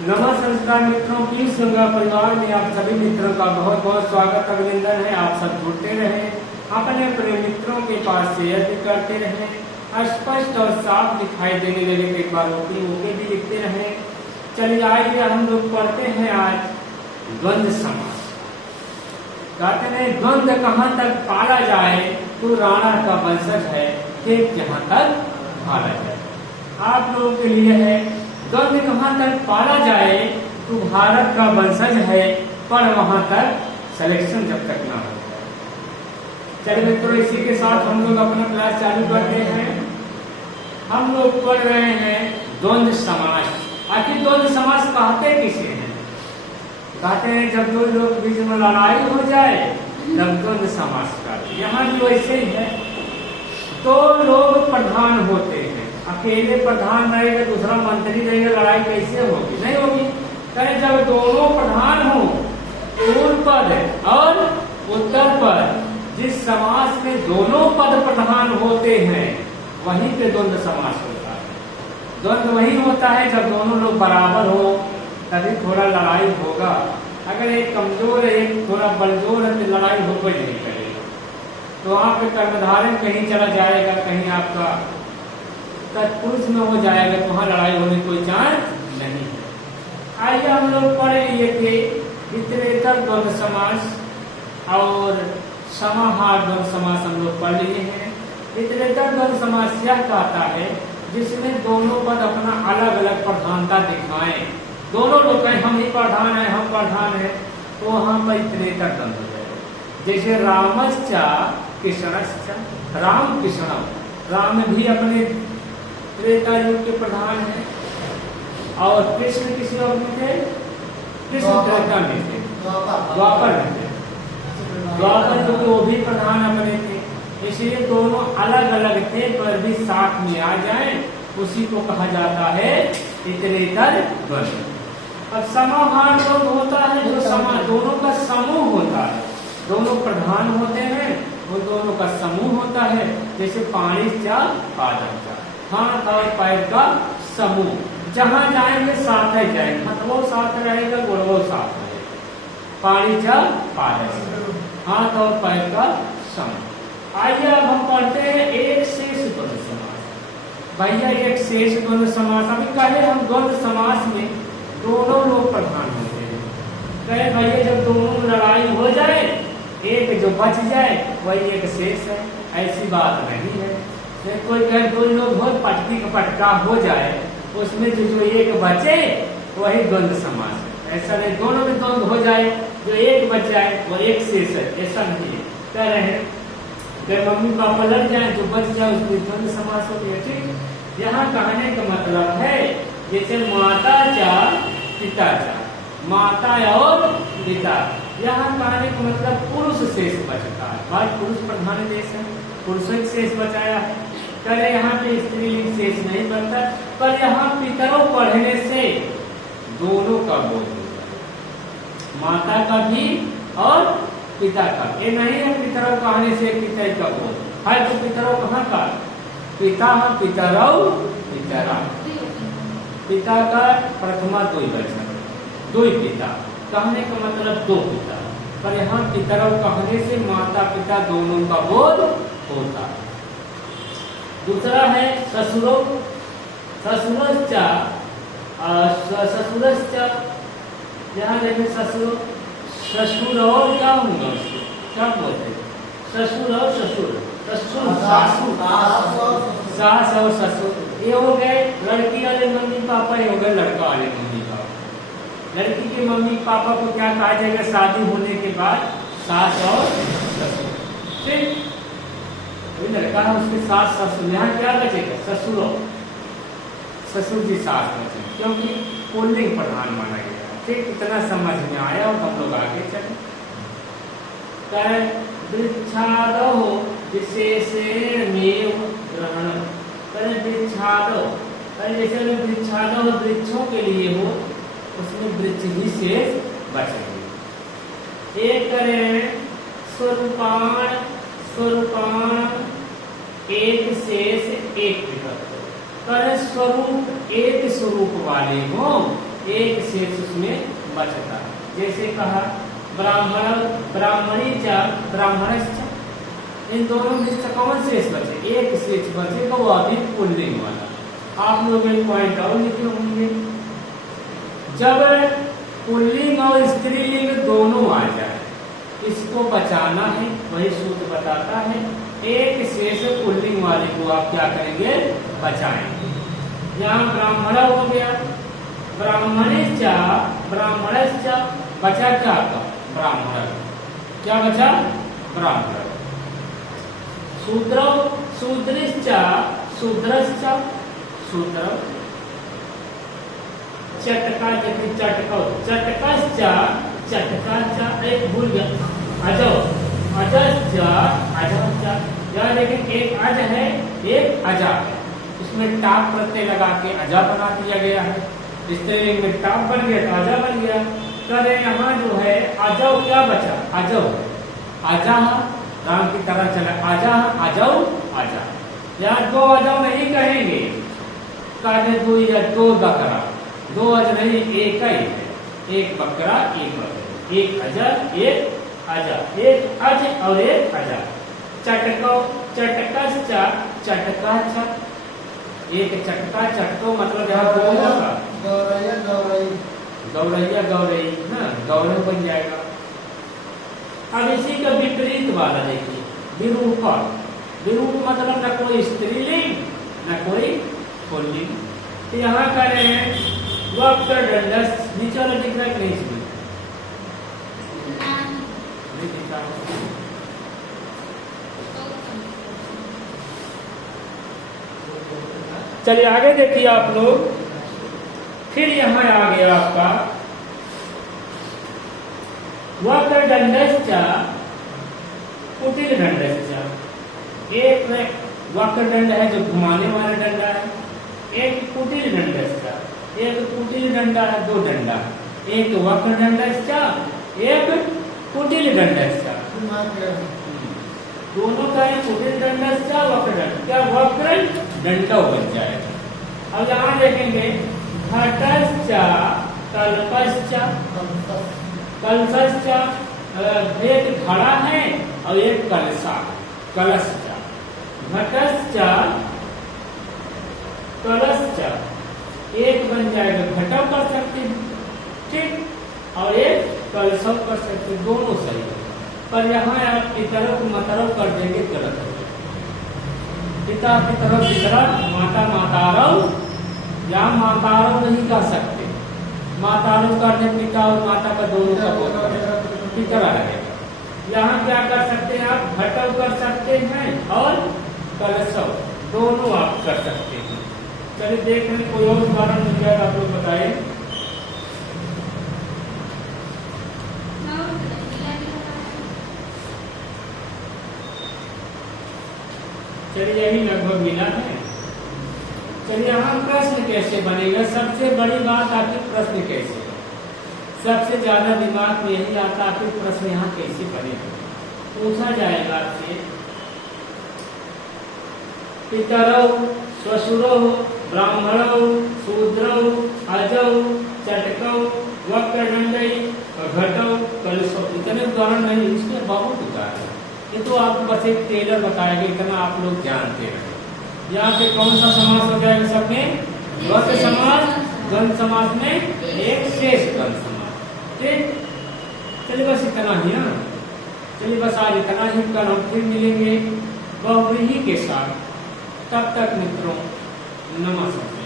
नमस्कार मित्रों की श्रृंगार परिवार में आप सभी मित्रों का बहुत बहुत स्वागत अभिनंदन है। आप सब जुड़ते रहे, अपने अपने मित्रों के पास शेयर भी करते रहे, स्पष्ट और साफ दिखाई देने लगे एक बार ओके भी लिखते रहे। चलिए आइए हम लोग पढ़ते हैं आज द्वंद्व समास। कहते हैं द्वंद्व कहाँ तक पाला जाए तो राणा का वंशज है, ठीक जहाँ तक पाला जाए। आप लोगों के लिए है द्वंद्व कहाँ तक पाला जाए तो भारत का वंशज है, पर वहां तक सिलेक्शन जब तक ना हो जाए। चलिए मित्रों, इसी के साथ हम लोग अपना क्लास चालू करते हैं। हम लोग पढ़ रहे हैं द्वंद्व समास। आखिर द्वंद्व समास कहते किसे हैं? कहते हैं जब दो लोग बीच में लड़ाई हो जाए तब द्वंद्व समास करते। यहाँ भी वैसे ही है, दो लोग प्रधान होते हैं, अकेले प्रधान रहेगा, दूसरा मंत्री रहेगा, लड़ाई कैसे होगी? नहीं होगी। कहे जब दोनों प्रधान हो, पूर्व पद और उत्तर पद, जिस समास में दोनों पद प्रधान होते हैं वहीं पे द्वंद्व समास होता है। द्वंद्व वही होता है जब दोनों लोग बराबर हो, तभी थोड़ा लड़ाई होगा। अगर एक कमजोर है एक थोड़ा बलजोर है तो लड़ाई हो ही नहीं करेगा। तो वहां पे कर्मधारय कहीं चला जाएगा, कहीं आपका तत्पुरुष में हो जाएगा, तो वहां लड़ाई होने की कोई चांस नहीं है। आइए हम लोग पढ़ लिए थे इतरेतर द्वंद्व समास और समाहार द्वंद्व समास हम लोग पढ़ लिए हैं। इतरेतर द्वंद्व समास यह कहता है जिसमें दोनों पद अपना अलग अलग प्रधानता दिखाएं। दोनों लोग कहें हम ही प्रधान है, हम प्रधान है, तो वहां पर इतरेतर द्वंद्व हो जाएगा। जैसे रामश्चा कृष्णश्चा, राम कृष्ण, राम भी अपने त्रेता युग के प्रधान है और कृष्ण किस युग में थे? कृष्ण त्रेता में थे, द्वापर में थे। द्वापर युग वो भी प्रधान अपने थे, इसलिए दोनों अलग अलग थे पर भी साथ में आ जाए, उसी को कहा जाता है इतरेतर द्वंद्व। अब समाहार द्वंद्व होता है जो दोनों का समूह होता है, दोनों प्रधान होते हैं, वो दोनों का समूह होता है। जैसे पाणिश्चा पादश्चा, हाथ और पैर का समूह, जहां जाएंगे साथ ही जाएंगे, हथवो साथ रहेगा, गोड़वो साथ रहेगा। पाणिश्चा पादश्चा, हाथ और पैर का समूह। आइए अब हम पढ़ते हैं एक शेष द्वंद्व समास। भैया एक शेष द्वंद्व समास, अभी कहे हम द्वंद्व समास में दोनों लोग प्रधान होते हैं। कहे भैया जब दोनों लड़ाई हो जाए, एक जो बच जाए वही एक शेष है, ऐसी बात नहीं है। कोई कहे दो लोग हो, पटकी का पटका हो जाए, उसमें जो एक बचे वही द्वंद्व समास है। ऐसा नहीं दोनों में द्वंद्व हो जाए, जो एक बच जाए वो एक शेष है, ऐसा नहीं है। कह रहे हैं मम्मी पापा लड़ जाए, जो बच जाए उसमें द्वंद्व समास हो गया। ठीक, यहाँ कहने का मतलब है जैसे माता चा पिता चा, माता और पिता, यहाँ कहने का मतलब पुरुष शेष बचता है। भाई पुरुष प्रधान देश है, पुरुष शेष बचाया है। करे यहाँ पे स्त्रीलिंग शेष नहीं बनता, पर यहाँ पितरों पढ़ने से दोनों का बोध होता है, माता का भी और पिता का। ये नहीं है पितरों कहने से पिता का बोध है, तो पितरों कहाँ का? पिता पितरौ पितरा, पिता का प्रथमा दो वचन, दो पिता, कहने का मतलब दो पिता, पर यहाँ पितरों कहने से माता पिता दोनों का बोध होता है। दूसरा है ससुरो, ससुरश्चा, ससुरश्चा, यहाँ देखें ससुर, ससुर और क्या होगा, क्या बोलते हैं? ससुर और ससुर, ससुर सासु, सास और ससुर, ये हो गए लड़की वाले मम्मी पापा, ये हो गए लड़का वाले मम्मी पापा। लड़की के मम्मी पापा को क्या कहा जाएगा शादी होने के बाद? सास और ससुर। ठीक, लड़का है उसके सास ससुर, यहाँ क्या बचेगा? ससुरो, ससुर जी सास बचे, क्योंकि पुल्लिंग प्रधान माना गया। ठीक, इतना समझ में आया और हम लोग आगे चले। वृक्षादो विशेषेणमेव ग्रहणम, वृक्षादो, जैसे वृक्षादो वृक्षों के लिए हो, उसमें वृक्ष ही शेष बचेंगे। एक करें स्वरूपाण, स्वरूपाण एक शेष एक विभक्त, कर स्वरूप एक स्वरूप वाले हो एक शेष उसमें बचता है। जैसे कहा ब्राह्मण ब्राह्मणी च ब्राह्मणश्च, इन दोनों में से कौन शेष बचे? एक शेष बचेगा, वो अभी पुल्लिंग वाला। आप लोग एक पॉइंट और लिखे होंगे, जब पुल्लिंग और स्त्रीलिंग दोनों आ जाए इसको बचाना है, वही सूत्र बताता है। एक शेष पुल्लिंग वाले को आप क्या करेंगे? बचाएंगे। यहाँ ब्राह्मण हो गया, ब्राह्मणश्च ब्राह्मणश्च, बचा क्या आपका? ब्राह्मण। क्या बचा? ब्राह्मण। शूद्र शूद्रश्च शूद्रश्च, शूद्र। चटका चटको चटकश्च चटका, एक भूल गया, अजो अजश्च अजश्च। यहाँ लेकिन एक अज है एक अजा है, इसमें टाप प्रत्यय लगा के अजा बना दिया गया है। स्त्रीलिंग में टाप बन गया तो अजा बन गया। करे यहाँ जो है अजो क्या बचा? अजो अजा, राम की तरह चला अजा अजो अजा। यहाँ दो अजो नहीं कहेंगे, काजे दो या दो बकरा, दो अज नहीं एक ही है, एक बकरा एक बकरा, एक अजर एक अजा, एक अज और एक अजा। चटको चटकश्च चटका, एक चटका चटको मतलब यहाँ दोनों का गौरैया गौरई, गौरैया गौरई ना, गौरव बन जाएगा। अब इसी का विपरीत वाला देखिए, विरूपक। विरूप मतलब न कोई स्त्रीलिंग न कोई पुल्लिंग। तो यहाँ कह रहे हैं वक्त दंडस, नीचे वाला दिख रहा है कि नहीं? इसमें चलिए आगे देखिए आप लोग। फिर यहाँ आ गया आपका वक्र दंडश्च कुटिल दंडश्च। एक वक्र दंड है जो घुमाने वाला डंडा है, एक कुटिल दंडश्च। एक कुटिल डंडा है, दो डंडा, एक वक्र दंडश्च एक कुटिल दंडश्च। दोनों का है कुटिल दंडश्च वक्र दंड, क्या वक्र दंडो बन जाएगा। अब यहाँ देखेंगे घटश्च कल्पश्च, कलशश्च, एक घड़ा है और एक कलशा कलशच। घटश्च कलशच, एक बन जाएगा घटव कर सकते हैं, ठीक, और एक कलशव कर सकते, दोनों सही है। पर यहाँ आप की तरफ मतरफ कर देंगे, गलत हो जाएगा। पिता की तरफ पितरा, माता मातारव, यहाँ मातारव नहीं कह सकते, मातारव करने पिता और माता का दोनों का बोध पितरा रहेगा। यहाँ क्या कर सकते हैं आप? घटव कर सकते हैं और कलशव, दोनों आप कर सकते हैं। चलिए देख रहे कोई और उदाहरण मिल जाएगा आप लोग बताए। चलिए यही लगभग मिला है। चलिए यहाँ प्रश्न कैसे बनेगा? सबसे बड़ी बात आखिर प्रश्न कैसे है, सबसे ज्यादा दिमाग में यही आता आखिर प्रश्न यहाँ कैसे बनेगा। पूछा जाएगा आपसे पितरौ श्वशुरौ ब्राह्मणौ शूद्रौ अजौ चटकौ वक्रदंडै घटौ कलशौ। इतने उदाहरण नहीं, इसमें बहुत उदाहरण, ये तो आपको बस एक टेलर बताएगा, इतना आप लोग जानते रहे। यहाँ पे कौन सा समास हो जाएगा? सब में द्वंद्व समास, द्वंद्व समास में एक शेष द्वंद्व समास, ठीक। चलिए बस इतना ही ना, चलिए बस आज इतना ही। कल हम फिर मिलेंगे बहुव्रीहि के साथ। तब तक मित्रों नमस्कार।